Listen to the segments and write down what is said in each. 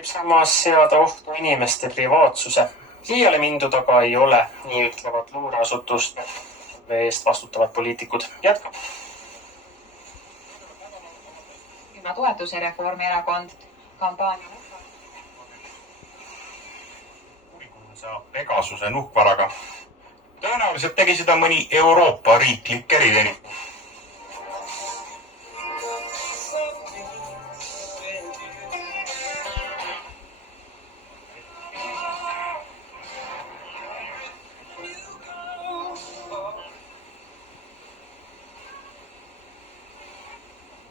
võib samas seada ohtu inimeste privaatsuse. Liiale mindud aga ei ole, nii ütlevad luureasutuste eest vastutavad poliitikud. Jätkab. Ilma toetuse Reformierakond kampaania. Kuhu saab Pegasuse nuhkvaraga. Tõenäoliselt tegi seda mõni Euroopa riiklik erivenik.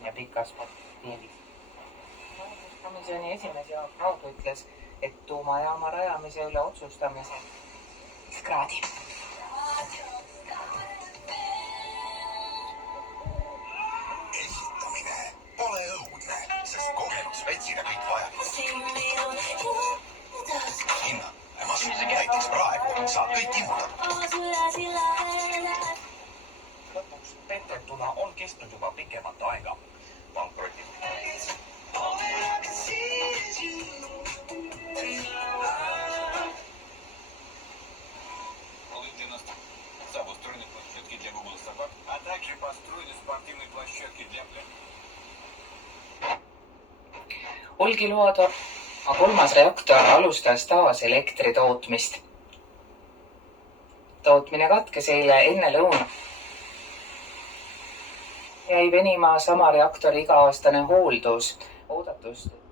Ja pikas perspektiivis. Komisjoni esimees Jaak Raud ütles, et tuumajaama rajamise üle otsustamise kraadi. Ehitamine pole õudne, sest kogenud spetsida kõik vajab. Hinna, näiteks praegu saab kõik imuda. Lõpuks petetuna on kestnud juba pikemat aega. Pankroti. Са обустроены площадки для Google собак, а также построены спортивные площадки для Olkiluoto kolmas reaktor alustas taas elektri tootmist. Tootmine katkes eile enne lõuna. Jäi venima sama reaktori iga-aastane hooldus. Oodatust